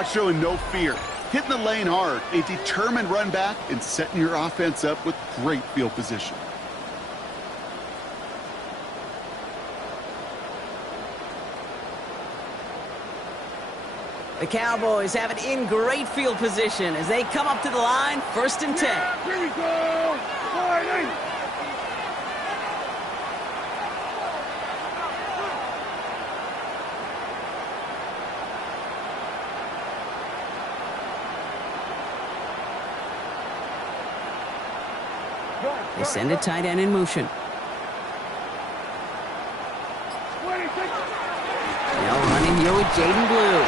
Showing no fear. Hitting the lane hard, a determined run back, and setting your offense up with great field position. The Cowboys have it in great field position as they come up to the line, 1st and 10. Yeah, here we go. Fighting. They send a tight end in motion. Now running here with Jaden Blue.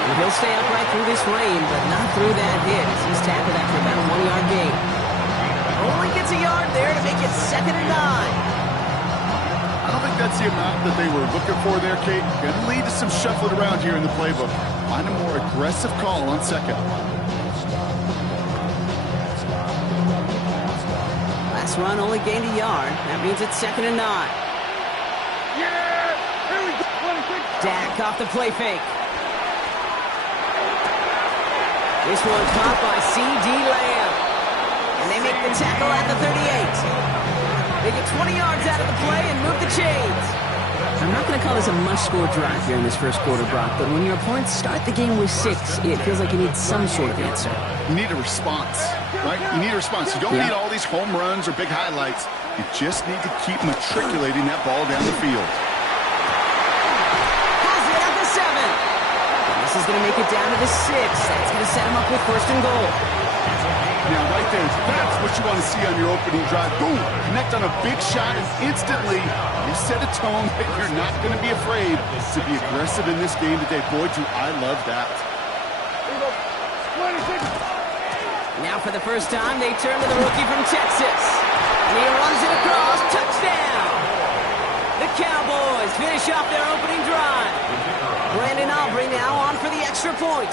And he'll stay upright through this rain, but not through that hit as he's tackled after about a 1-yard gain. Only gets a yard there to make it 2nd and 9. I don't think that's the amount that they were looking for there, Kate. Going to lead to some shuffling around here in the playbook. Find a more aggressive call on 2nd. Last run only gained a yard. That means it's 2nd and 9. Yeah, here we go. Dak off the play fake. This one caught by C.D. Lamb. And they make the tackle at the 38. They get 20 yards out of the play and move the chains. I'm not going to call this a must-score drive here in this first quarter, Brock, but when your opponents start the game with 6, it feels like you need some sort of answer. You need a response, right? You need a response. You don't need all these home runs or big highlights. You just need to keep matriculating that ball down the field. Has it at the 7. And this is going to make it down to the 6. That's going to set him up with 1st and goal. Now, right there, that's what you want to see on your opening drive. Boom! Connect on a big shot, and instantly you set a tone that you're not going to be afraid to be aggressive in this game today. Boy, do I love that. Now for the first time, they turn to the rookie from Texas. And he runs it across. Touchdown! The Cowboys finish off their opening drive. Brandon Aubrey now on for the extra point.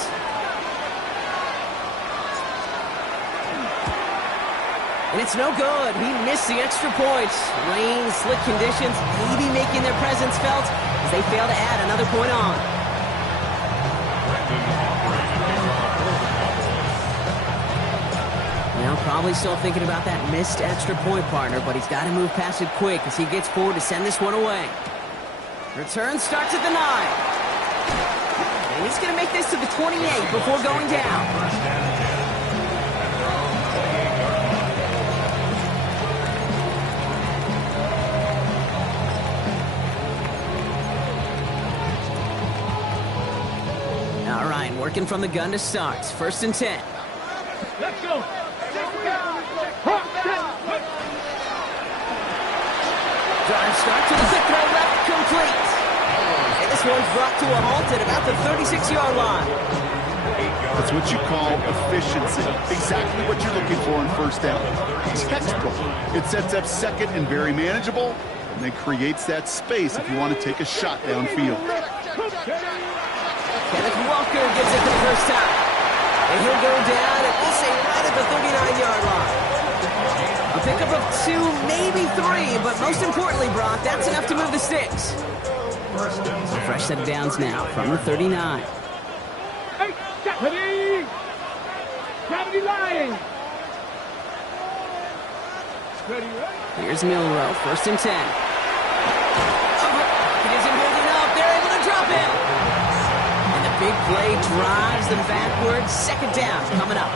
And it's no good. He missed the extra point. Rain, slick conditions, maybe making their presence felt as they fail to add another point on. Now probably still thinking about that missed extra point, partner, but he's got to move past it quick as he gets forward to send this one away. Return starts at the 9. And he's going to make this to the 28 before going down. Working from the gun to start. 1st and 10. Let's go. Drive start to the quick throw left, complete. And this one's brought to a halt at about the 36-yard line. That's what you call efficiency. Exactly what you're looking for on 1st down. Textbook. It sets up 2nd and very manageable, and then creates that space if you want to take a shot downfield. Kenneth Walker gets it for the first time. And he'll go down, and we'll say right at the 39-yard line. A pickup of 2, maybe 3, but most importantly, Brock, that's enough to move the sticks. A fresh set of downs now from the 39. Hey, Gravity! Gravity line! Here's Milroe, 1st and 10. It isn't holding up. They're able to drop it. Big play drives them backwards. 2nd down coming up.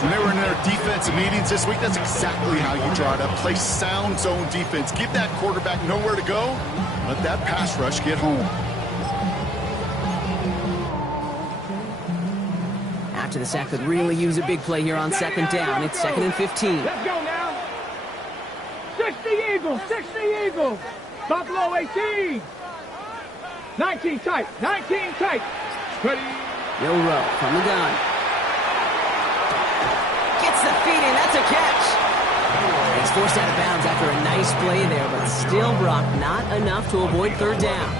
When they were in their defensive meetings this week, that's exactly how you draw it up. Play sound zone defense. Give that quarterback nowhere to go. Let that pass rush get home. After the sack could really use a big play here on 2nd down. It's 2nd and 15. Let's go now. 60 Eagles. 60 Eagles. Buffalo 18. 19 tight. 19 tight. Ready. Milroe from the gun. Gets the feet in. That's a catch. He's forced out of bounds after a nice play there, but still, Brock, not enough to avoid 3rd down.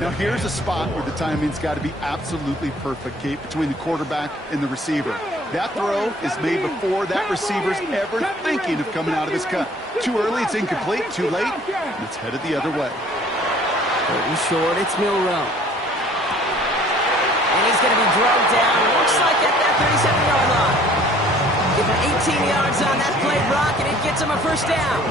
Now here's a spot where the timing's got to be absolutely perfect, Kate, between the quarterback and the receiver. That throw is made before that receiver's ever thinking of coming out of his cut. Too early, it's incomplete. Too late, it's headed the other way. Short, it's Milroe. And he's going to be drugged down. Looks like at that 37-yard line. Give him 18 yards on that play, Brock, and it gets him a first down.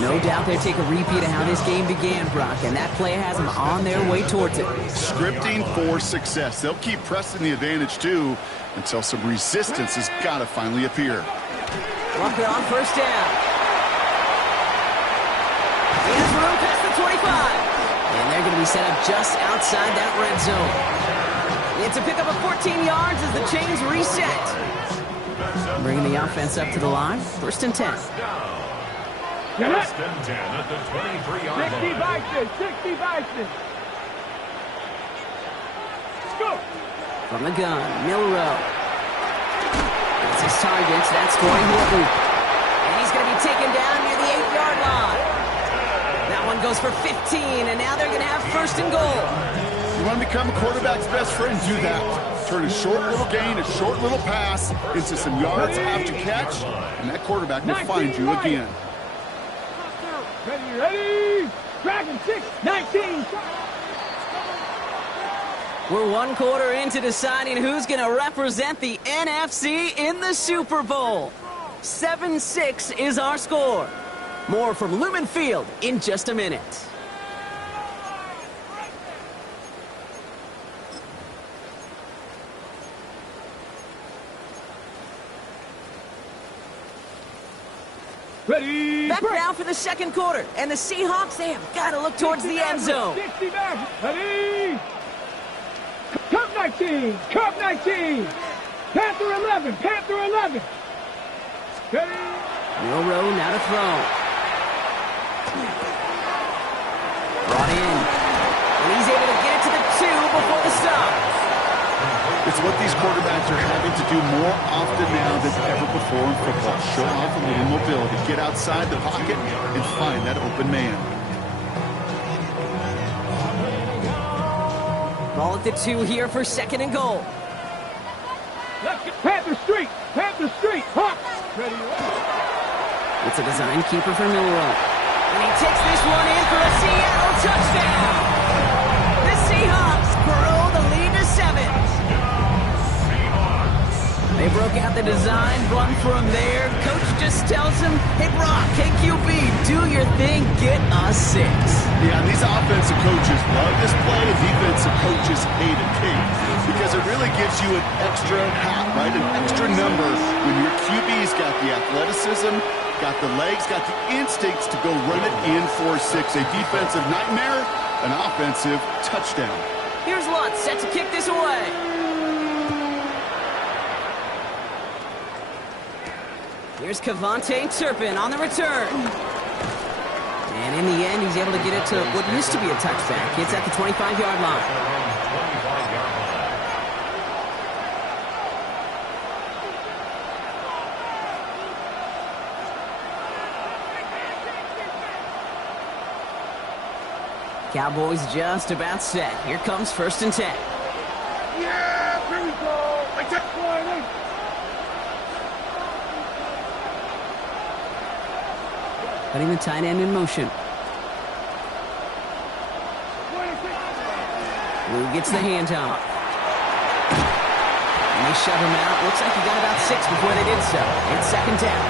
No doubt they'll take a repeat of how this game began, Brock, and that play has them on their way towards it. Scripting for success. They'll keep pressing the advantage, too, until some resistance has got to finally appear. Walker on first down. He has room past the 25. And they're going to be set up just outside that red zone. It's a pickup of 14 yards as the chains reset. Bringing the offense up to the line. First and 10. First and 10 at the 23-yard line. 60 Bison, 60 Bison. Go. From the gun, Milroe. It's his target. That's Corey Horton. And he's going to be taken down near the 8-yard line. That one goes for 15, and now they're going to have first and goal. You want to become a quarterback's best friend? Do that. Turn a short little gain, a short little pass into some yards after catch, and that quarterback will find you again. Ready? Dragon 6, 19. We're 1 quarter into deciding who's going to represent the NFC in the Super Bowl. 7-6 is our score. More from Lumen Field in just a minute. Ready? Back now for the second quarter, and the Seahawks, they have got to look towards the end zone. 60 back. Ready? Cup 19, Cup 19. Panther 11, Panther 11. Ready? Milroe now to throw. Brought in. And he's able to get it to the 2 before the stop. It's what these quarterbacks are having to do more often now than ever before in football. Show off a little mobility. Get outside the pocket and find that open man. Ball at the 2 here for second and goal. Let's get Panther Street, Panther Street. Hawk. Ready? It's a design keeper for Milroe. And he takes this one in for a Seattle touchdown. The Seahawks grow the lead to 7. They broke out the design, run from there. Coach just tells him, hey, Brock, KQB, do your thing, get us 6. Yeah, and these offensive coaches love this play, and defensive coaches hate it, because it really gives you an extra hat, right? An extra number when your QB's got the athleticism, got the legs, got the instincts to go run it in for 6. A defensive nightmare, an offensive touchdown. Here's Lutz set to kick this away. Here's Kevontae Turpin on the return. And in the end, he's able to get it to what used to be a touchback. It's at the 25-yard line. Cowboys just about set. Here comes first and 10. Yeah, here we go. I take one. Putting the tight end in motion. Lou gets the handoff. And they shove him out. Looks like he got about 6 before they did so. It's second down.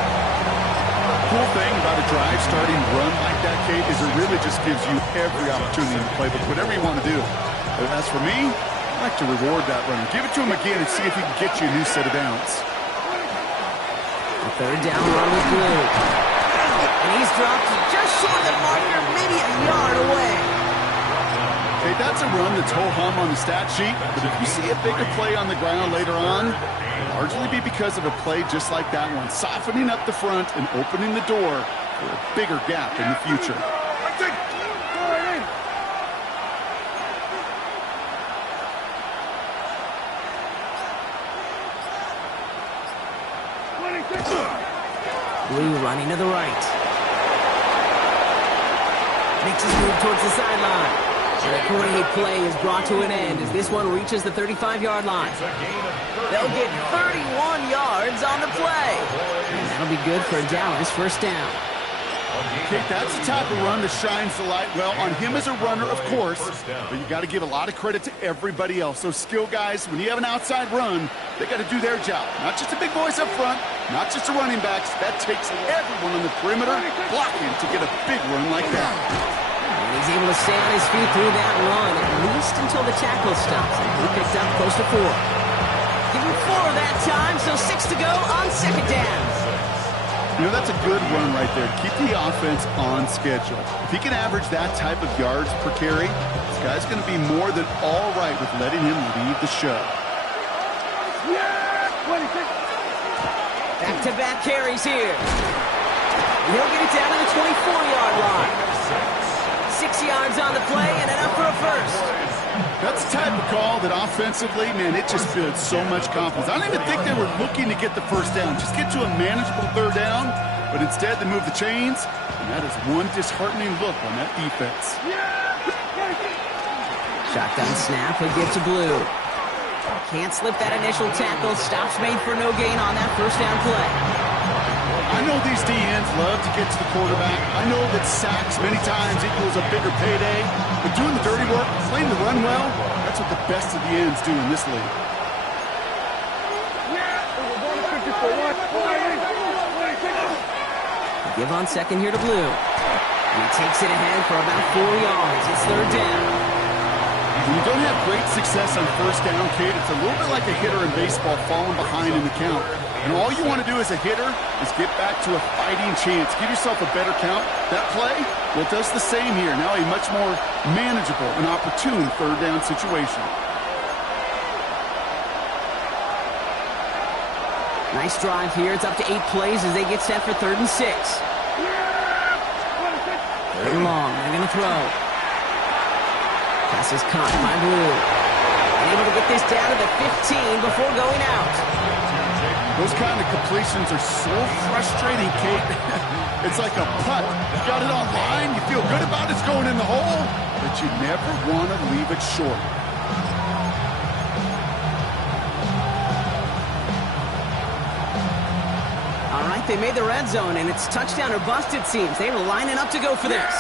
Cool thing about a drive starting run like that, Kate, is it really just gives you every opportunity in the playbook, whatever you want to do. But as for me, I like to reward that runner. Give it to him again and see if he can get you a new set of downs. A third down run with Lou. And he's dropped just short of the marker, maybe a yard away. Okay, that's a run that's ho-hum on the stat sheet, but if you see a bigger play on the ground later on, it'll largely be because of a play just like that one, softening up the front and opening the door for a bigger gap in the future. Blue running to the right. Makes his move towards the sideline. And a great play is brought to an end as this one reaches the 35-yard line. They'll get 31 yards on the play. And that'll be good for Dallas first down. Kate, that's the type of run that shines the light well on him as a runner, of course, but you got to give a lot of credit to everybody else. Those skill guys, when you have an outside run, they got to do their job. Not just the big boys up front, not just the running backs. That takes everyone on the perimeter blocking to get a big run like that. And he's able to stay on his feet through that run, at least until the tackle stops. And he picked up close to 4. Give him 4 that time, so 6 to go on second down. You know, that's a good run right there. Keep the offense on schedule. If he can average that type of yards per carry, this guy's going to be more than all right with letting him lead the show. Back-to-back carries here. He'll get it down to the 24-yard line. 6 yards on the play and enough for a first. That's the type of call that offensively, man, it just builds so much confidence. I don't even think they were looking to get the first down. Just get to a manageable third down, but instead they move the chains, and that is one disheartening look on that defense. Shotgun snap, he'll give to Blue. Can't slip that initial tackle. Stops made for no gain on that first down play. I know these DNs love to get to the quarterback. I know that sacks many times equals a bigger payday. But doing the dirty work, playing the run well, that's what the best of the ends do in this league. Give on second here to Blue. And he takes it ahead for about 4 yards. It's third down. When you don't have great success on first down, Kate, it's a little bit like a hitter in baseball falling behind in the count. And all you want to do as a hitter is get back to a fighting chance. Give yourself a better count. That play, well, it does the same here. Now a much more manageable and opportune third down situation. Nice drive here. It's up to 8 plays as they get set for 3rd and 6. 3rd and long. They're going to throw. Pass is caught by Blue. And able to get this down to the 15 before going out. Those kind of completions are so frustrating, Kate. It's like a putt. You got it on line, you feel good about it's going in the hole, but you never want to leave it short. All right, they made the red zone, and it's touchdown or bust, it seems. They were lining up to go for this.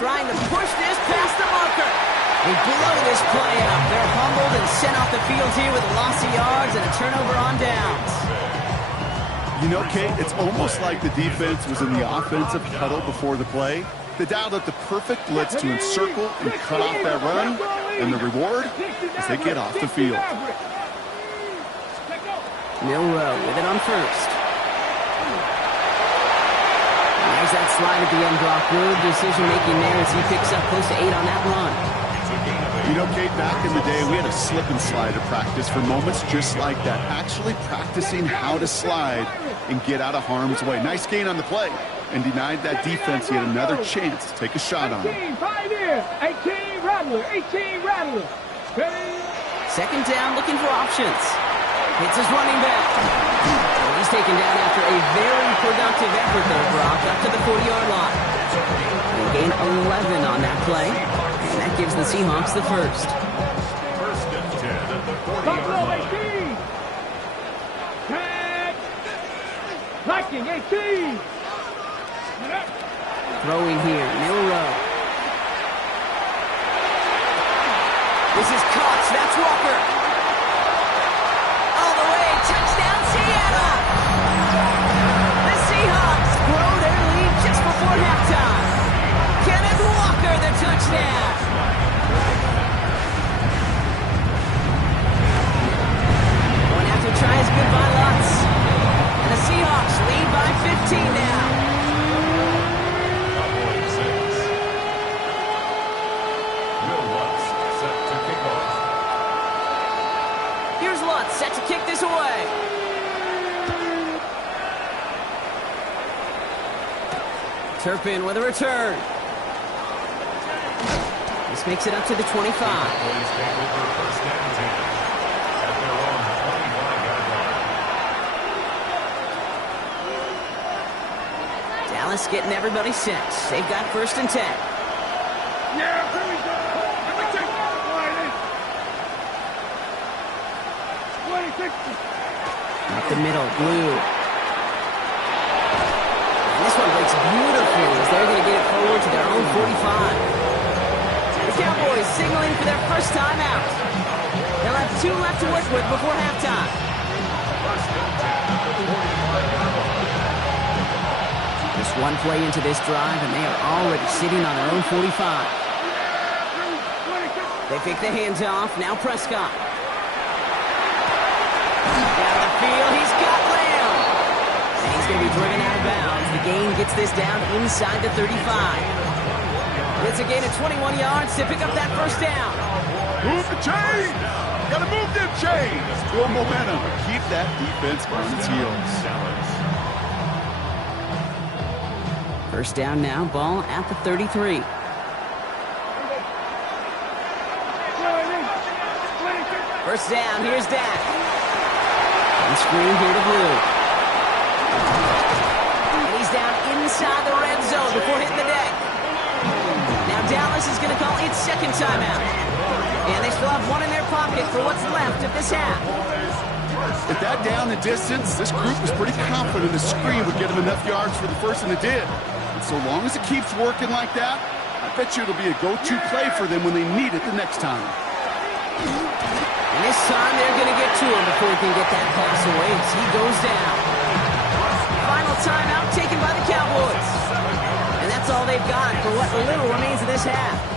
Trying to push this past the marker. They blow this play up. They're humbled and sent off the field here with a loss of yards and a turnover on downs. You know, Kate, it's almost like the defense was in the offensive huddle before the play. They dialed up the perfect blitz to encircle and cut off that run, and the reward is they get off the field. Milroe with it on first. There's that slide at the end, Brock. Good decision-making there as he picks up close to 8 on that run. You know, Kate, back in the day, we had a slip and slide at practice for moments just like that. Actually practicing how to slide and get out of harm's way. Nice gain on the play and denied that defense yet another chance to take a shot on him. 18 Rattler, 18 Rattler. Second down, looking for options. Hits his running back. And he's taken down after a very productive effort there, Brock, up to the 40-yard line. They gain 11 on that play. And that gives the Seahawks the first. First and 10 at the 40-yard Buffalo line. 18. Tag. Viking 18. Throwing here, Milroe. This is Cox, that's Walker. All the way, touchdown Seattle! The Seahawks grow their lead just before halftime. Kenneth Walker, the touchdown. Going out to try his goodbye Lutz. And the Seahawks lead by 15 now. Cowboys 6. Will Lutz set to kick off. Here's Lutz set to kick this away. Turpin with a return. This makes it up to the 25. Plays take over first and 10 at their own 25-yard line. Dallas getting everybody set. They've got first and 10. Yeah, here we go. 26. Up the middle, Blue. This one breaks beautifully as they're going to get it forward to their own 45. The Cowboys signaling for their first time out. They'll have 2 left to work with before halftime. Just one play into this drive, and they are already sitting on their own 45. They pick the hands off. Now Prescott. Down the field, he's got Lamb. And he's going to be driven out of bounds. The gain gets this down inside the 35. It's a gain of 21 yards to pick up that first down. Move the chains! Gotta move them chains! Build momentum. Keep that defense on its heels. First down now, ball at the 33. First down, here's Dak. And screen here to Blue. And he's down inside the red zone before hitting the deck. Now Dallas is going to call its second timeout. And they still have one in their pocket for what's left of this half. At that down and distance, this group was pretty confident the screen would get them enough yards for the first, and it did. And so long as it keeps working like that, I bet you it'll be a go-to play for them when they need it the next time. And this time they're going to get to him before he can get that pass away as he goes down. Final timeout taken by the Cowboys. And that's all they've got for what little remains of this half.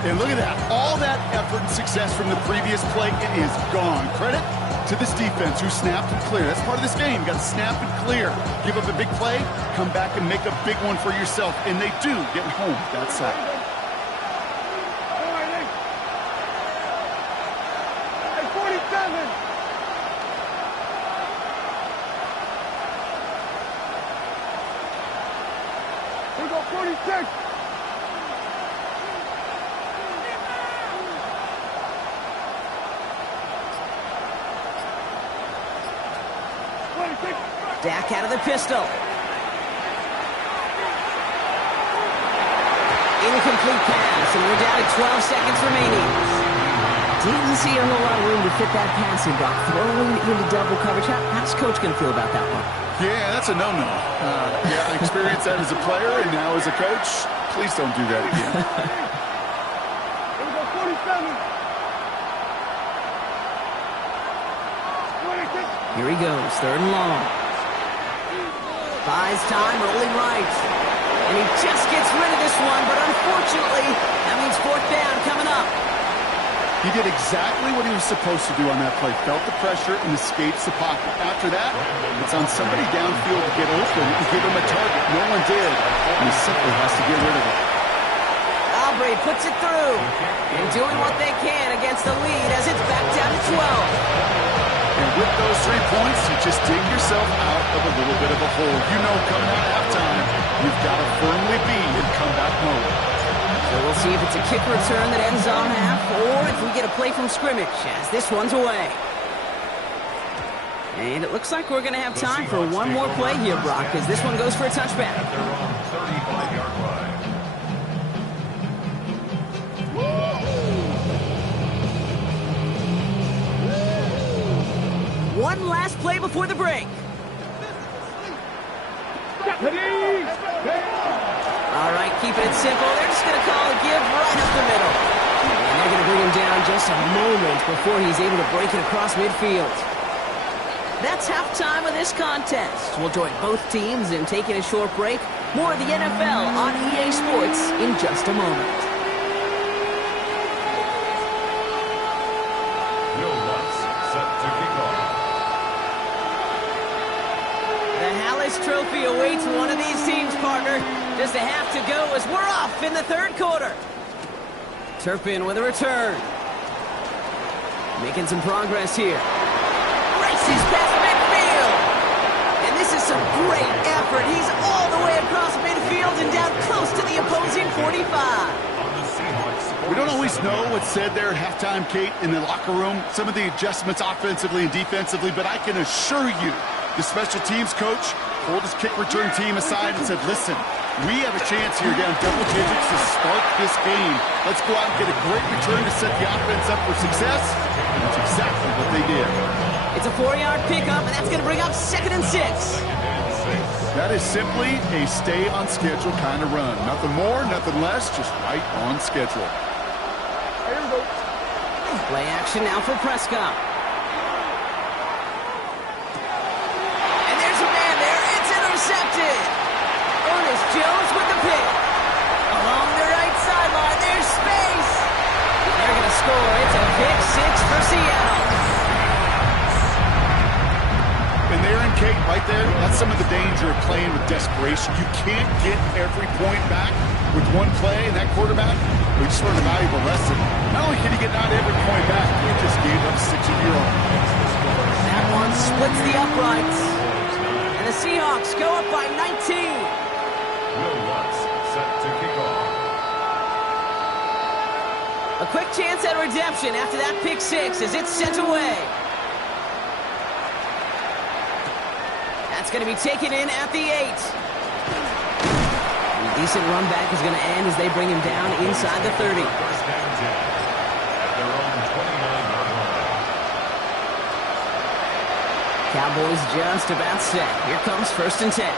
And look at that. All that effort and success from the previous play, it is gone. Credit to this defense who snapped and cleared. That's part of this game. You got to snap and clear. Give up a big play, come back and make a big one for yourself. And they do get home that side. We go 46. Dak out of the pistol. Incomplete pass, and we're down to 12 seconds remaining. Didn't see a whole lot of room to fit that passing block. Throwing into double coverage. How's Coach going to feel about that one? Yeah, that's a no-no. I experienced that as a player and now as a coach. Please don't do that again. We go 47. Here he goes, third and long. Buys time, rolling right. And he just gets rid of this one, but unfortunately, that means fourth down coming up. He did exactly what he was supposed to do on that play. Felt the pressure and escapes the pocket. After that, it's on somebody downfield to get open and give him a target. No one did, and he simply has to get rid of it. Aubrey puts it through, and doing what they can against the lead as it's back down to 12. And with those 3 points, you just dig yourself out of a little bit of a hole. You know coming out of halftime, you've got to firmly be in comeback mode. So we'll see if it's a kick return that ends on half, or if we get a play from scrimmage as this one's away. And it looks like we're going to have time for one more play here, Brock, as this one goes for a touchback. At their own 35-yard line. One last play before the break. All right, keeping it simple. They're just going to call a give right up the middle. And they're going to bring him down just a moment before he's able to break it across midfield. That's halftime of this contest. We'll join both teams in taking a short break. More of the NFL on EA Sports in just a moment. Bill Lutz set to kick off. The Hallis Trophy awaits one of these teams, partner. Just a half to go as we're off in the third quarter. Turpin with a return. Making some progress here. Races past midfield. And this is some great effort. He's all the way across midfield and down close to the opposing 45. We don't always know what's said there at halftime, Kate, in the locker room. Some of the adjustments offensively and defensively, but I can assure you the special teams coach pulled his kick return team aside and said, listen, we have a chance here down double digits to start this game. Let's go out and get a great return to set the offense up for success. And that's exactly what they did. It's a 4-yard pickup, and that's going to bring up 2nd and 6. That is simply a stay on schedule kind of run. Nothing more, nothing less, just right on schedule. Play action now for Prescott. And there's a man there. It's intercepted. Ernest Jones with the pick. Along the right sideline, there's space. They're going to score. It's a pick six for Seattle. And there in Kate, right there, that's some of the danger of playing with desperation. You can't get every point back with one play, and that quarterback, we just learned a valuable lesson. Not only can he get not every point back, he just gave up 6 of your own. That one splits the uprights. And the Seahawks go up by 19. Will Lutz set to kick off. A quick chance at redemption after that pick six as it's sent away. That's going to be taken in at the 8. A decent run back is going to end as they bring him down inside the 30. First down 10 at their own 29-yard line. Cowboys just about set. Here comes 1st and 10.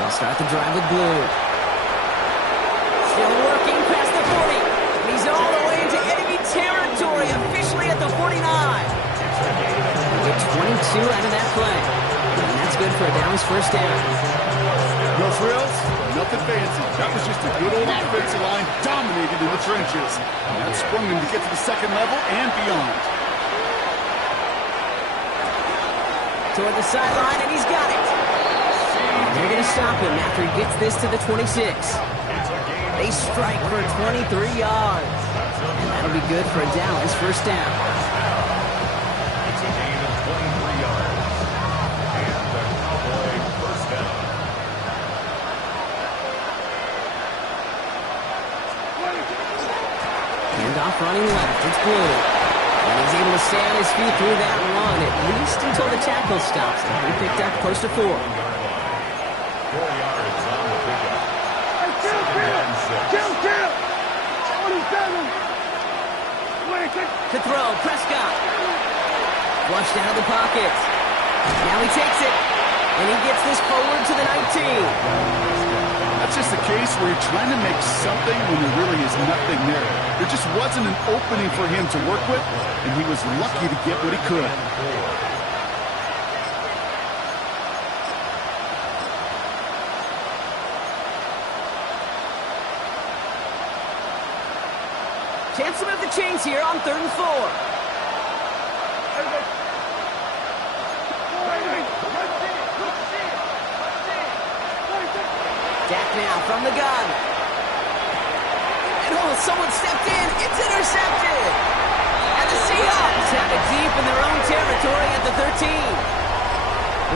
They'll start the drive with Blue. Still working past the 40. He's all the way into enemy territory, officially at the 49. Get 22 out of that play. And that's good for a Downs first down. No frills, nothing fancy. That was just a good old offensive line dominated in the trenches. And that sprung him to get to the second level and beyond. Toward the sideline, and he's got it. They're going to stop him after he gets this to the 26. They strike for 23 yards. And that'll be good for a Dallas first down. It's a gain of 23 yards. And the Cowboy first down. Handoff running left. It's Blue. And he's able to stay on his feet through that run, at least until the tackle stops him. He picked up close to 4. 4 yards on the pickup. Kill! 27! To throw, Prescott. Flushed out of the pocket. Now he takes it. And he gets this forward to the 19. That's just a case where you're trying to make something when there really is nothing there. There just wasn't an opening for him to work with, and he was lucky to get what he could. Chance to move the chains here on 3rd and 4. Dak now from the gun. And someone stepped in. It's intercepted. And the Seahawks have it deep in their own territory at the 13.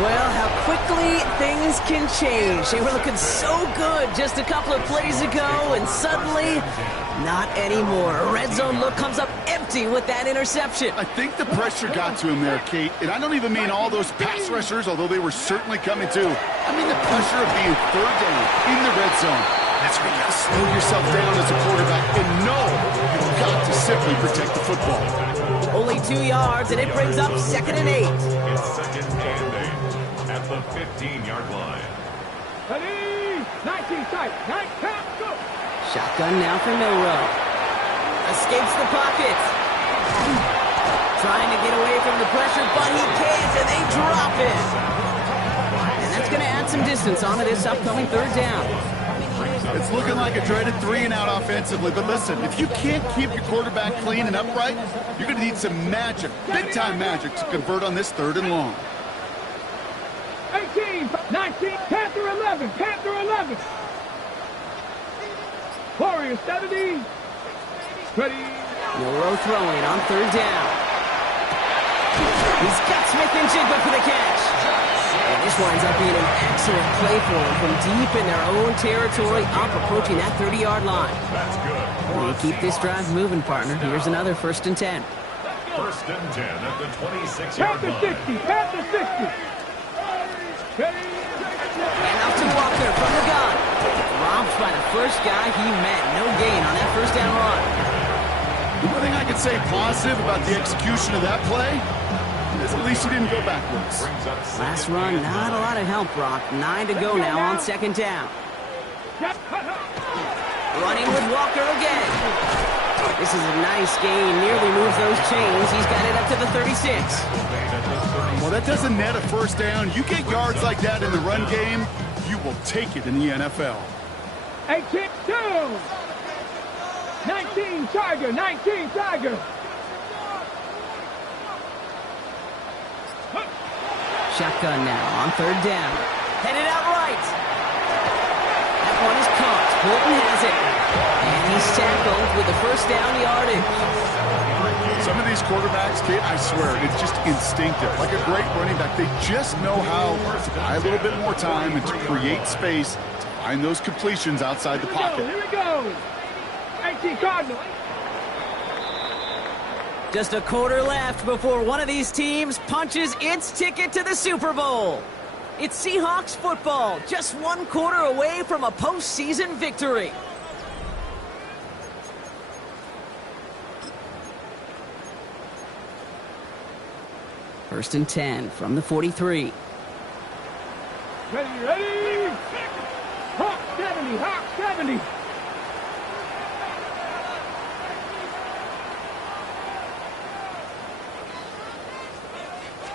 Well, how quickly things can change. They were looking so good just a couple of plays ago, and suddenly, not anymore. A red zone look comes up empty with that interception. I think the pressure got to him there, Kate. And I don't even mean all those pass rushers, although they were certainly coming too. I mean the pressure of being 3rd down in the red zone. That's where you got to slow yourself down as a quarterback and know you've got to simply protect the football. Only 2 yards, and it brings up 2nd and 8. It's 2nd and 8 at the 15-yard line. Ready? 19 tight. 9 count, go! Shotgun now for Milrow. Escapes the pocket. Trying to get away from the pressure, but he can't, and they drop it. And that's going to add some distance onto this upcoming 3rd down. It's looking like a dreaded 3-and-out offensively, but listen, if you can't keep your quarterback clean and upright, you're going to need some magic, big-time magic, to convert on this 3rd and long. 18, 19, Panther 11, Panther 11. Warrior 70. Ready? Milrow throwing on 3rd down. He's got Smith-Njigba for the catch. And this winds up being an excellent play for him from deep in their own territory, up approaching that 30-yard line. That's good. They keep this drive moving, partner. Here's another 1st and 10. 1st and 10 at the 26-yard Panther line. 60, Panther 60. Ready? And out to Walker from the gun. Robbed by the first guy he met. No gain on that 1st down run. The one thing I can say positive about the execution of that play, is. At least he didn't go backwards. Last run, not a lot of help, Brock. 9 to go now on second down. Running with Walker again. This is a nice gain. Nearly moves those chains. He's got it up to the 36. Well, that doesn't net a first down. You get yards like that in the run game, you will take it in the NFL. 18, 2. 19, Tiger, 19, Tiger. Shotgun now on third down. Headed out right. That one is caught. Bolton has it. And he's tackled with the first down yardage. Some of these quarterbacks, Kate, I swear, it's just instinctive. Like a great running back, they just know how to buy a little bit more time and to create space to find those completions outside the pocket. Here we go. 18 Cardinal. Just a quarter left before one of these teams punches its ticket to the Super Bowl. It's Seahawks football, just one quarter away from a postseason victory. First and 10 from the 43. Ready, ready. Hawk 70, Hawk 70.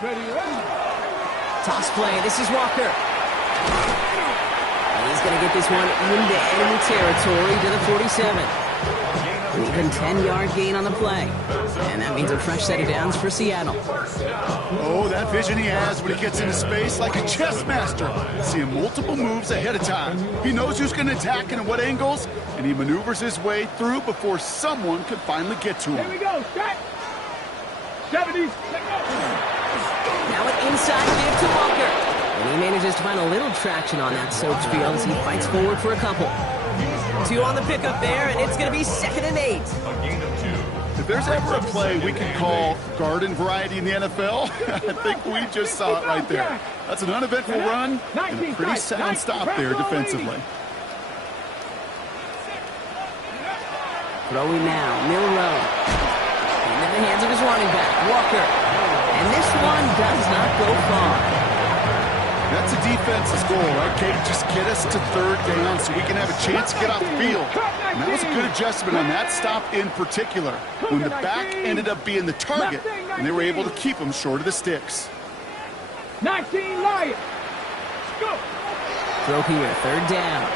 Ready, ready. Toss play. This is Walker. And he's going to get this one into enemy territory to the 47. An even 10-yard gain on the play. And that means a fresh set of downs for Seattle. Oh, that vision he has when he gets into space like a chess master. Seeing multiple moves ahead of time. He knows who's going to attack and at what angles, and he maneuvers his way through before someone can finally get to him. Here we go, set. 70s. Now an inside give to Walker. And he manages to find a little traction on that soaked field as he fights forward for a couple. 2 on the pickup there, and it's going to be 2nd and 8. If there's ever a play we can call garden variety in the NFL, I think we just saw it right there. That's an uneventful run and a pretty sound stop there defensively. Throwing now, Milroe. Into the hands of his running back, Walker. And this one does not go far. That's a defense's goal, right, Kate? Just get us to third down so we can have a chance to get off the field. And that was a good adjustment on that stop in particular, when the back ended up being the target, and they were able to keep him short of the sticks. 19 Lions. Go. Throw here, third down.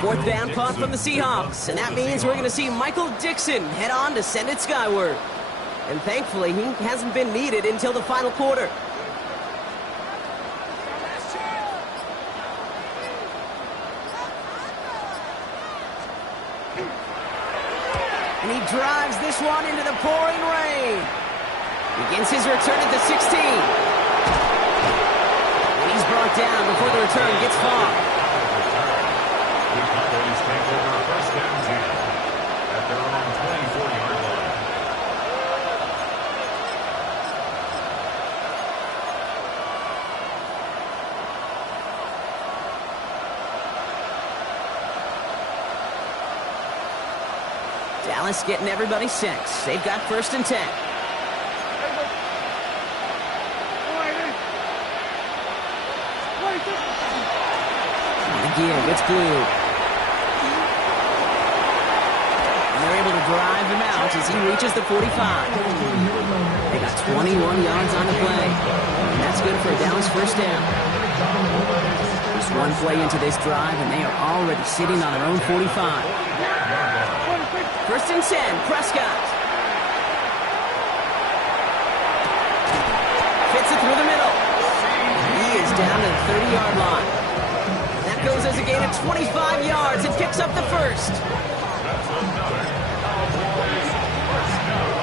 Fourth down punt from the Seahawks, and that means we're going to see Michael Dixon head on to send it skyward. And thankfully, he hasn't been needed until the final quarter. And he drives this one into the pouring rain. Begins his return at the 16. And he's brought down before the return gets far. The Cowboys take over first down 10 at their own 24-yard line. Dallas getting everybody set. They've got first and 10. Again, it's blue. And they're able to drive him out as he reaches the 45. They got 21 yards on the play. And that's good for a Dallas first down. Just one play into this drive, and they are already sitting on their own 45. First and 10, Prescott. Fits it through the middle. He is down to the 30-yard line. That goes as a gain of 25 yards and picks up the first. That's another Cowboys first down.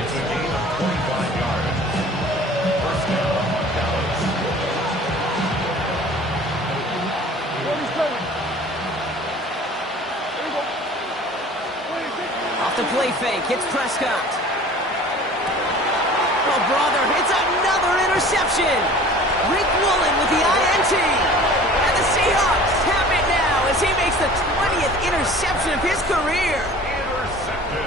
It's a gain of 25 yards. First down, Dallas. Off the play fake, it's Prescott. Oh, brother, it's another interception. Rick Woolen with the INT. And the Seahawks have it now as he makes the 20th interception of his career.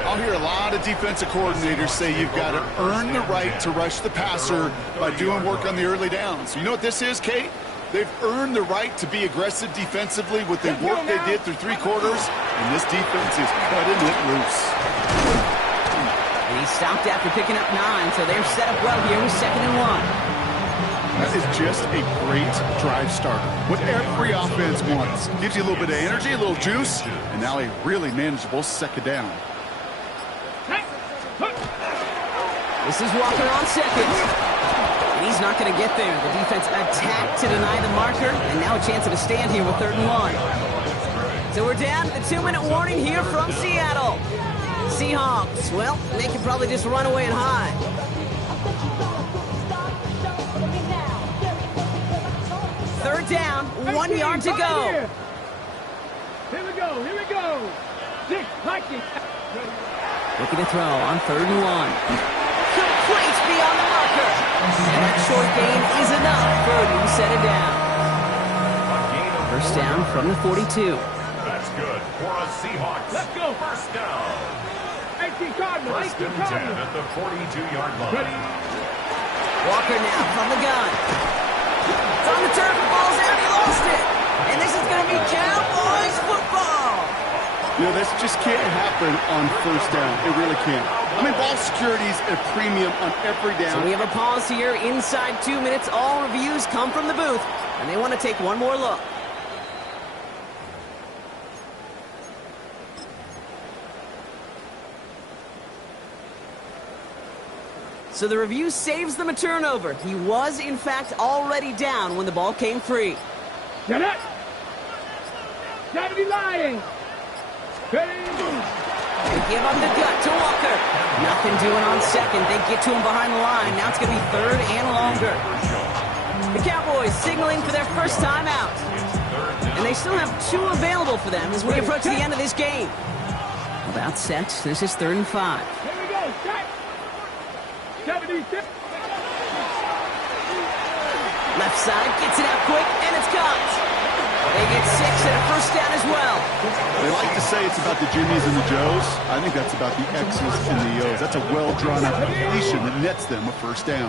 I'll hear a lot of defensive coordinators say you've got to earn the right to rush the passer by doing work on the early downs. You know what this is, Kate? They've earned the right to be aggressive defensively with the work they did through 3 quarters, and this defense is cutting it loose. And he stopped after picking up 9, so they're set up well here with 2nd and 1. That is just a great drive starter. What every offense wants. Gives you a little bit of energy, a little juice, and now a really manageable 2nd down. This is Walker on 2nd. And he's not going to get there. The defense attacked to deny the marker, and now a chance of a stand here with 3rd and 1. So we're down to the 2-minute warning here from Seattle. Seahawks, well, they can probably just run away and hide. 3rd down, 1 yard to go. Here we go, here we go. 6, like it. Looking to throw on 3rd and 1. Complete beyond the marker. And that short gain is enough for a new set of down. First down from the 42. That's good for a Seahawks. Let's go. First down. 18 Cardinals, First 18 and 10 Cardinals. at the 42-yard line. Walker now from the gun. It's on the turf, the ball's out, he lost it. And this is going to be Cowboys football. You know, this just can't happen on 1st down. It really can't. I mean, ball security's a premium on every down. So we have a pause here inside 2 minutes. All reviews come from the booth, and they want to take one more look. So the review saves them a turnover. He was, in fact, already down when the ball came free. Get it. 70 Lions. Ready. They give up the gut to Walker. Nothing doing on 2nd. They get to him behind the line. Now it's going to be 3rd and longer. The Cowboys signaling for their first time out. And they still have 2 available for them as we approach the end of this game. About set. This is 3rd and 5. Here we go. Set. 76. Left side gets it out quick, and it's caught. They get 6 and a first down as well. They like to say it's about the Jimmies and the Joes. I think that's about the X's and the O's. That's a well-drawn-out completion that nets them a first down.